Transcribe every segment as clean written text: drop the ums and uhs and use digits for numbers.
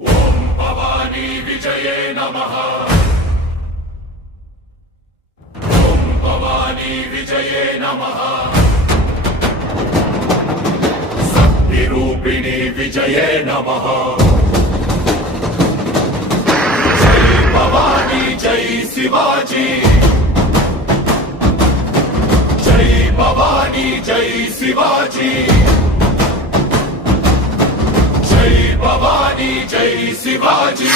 ஓம் பவானி விஜயே நமः. ஓம் பவானி விஜயே நமः. சக்தி ரூபிணி விஜயே நமः. ஜெய் பவானி ஜெய் சிவாஜி. ஜெய் பவானி ஜெய் சிவாஜி. ஜெய் பவானி ஜெய் சிவாஜி.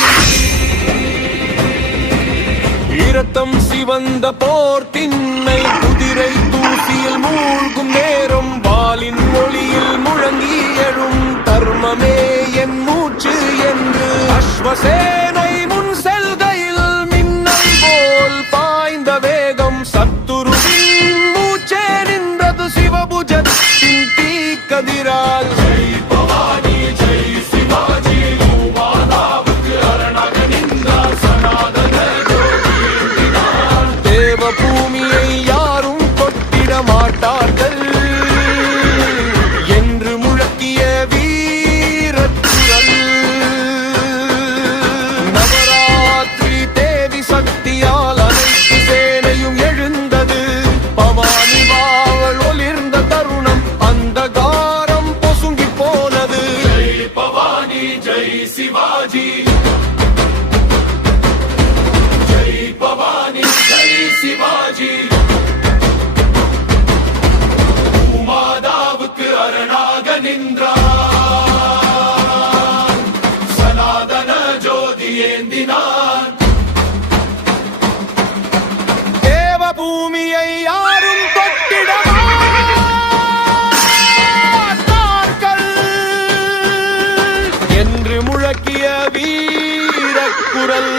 இரத்தம் சிவந்த போர் திண்ணை குதிரை தூசியில் மூழ்கும் நேரம் வாளின் மொழியில் முழங்கி எழும் தர்மமே என் மூச்சு என்று அஸ்வசேனை முன் செல்கையில் மின்னல் போல் பாய்ந்த வேகம் சத்துருவின் மூச்சே நின்றது சிவபுஜத்தின் தீக்கதிரால். ஜெய் பவானி ஜெய் சிவாஜி. மாதாவுக்கு அரணாக நின்றார் சனாதன ஜோதி ஏந்தினார். தேவ பூமியை யாரும் கொட்டிட மாட்டார்கள் என்று முழக்கிய வீரக்குரல். நவராத்திரி தேவி சக்தியால் அனைத்து சேனையும் எழுந்தது. பவானி பாவல் ஒளிர்ந்த தருணம் அந்தகாரம் பொசுங்கி போனது. ஜெய் பவானி ஜெய் சிவாஜி. ஜெய் பவானி ஜெய் சிவாஜி. மாதாவுக்கு அரணாக நின்றார். சனாதன ஜோதி ஏந்தினார். தேவ பூமியை யாரும் தொட்டிட மாட்டார்கள் என்று முழக்கிய வீரக்குரல்.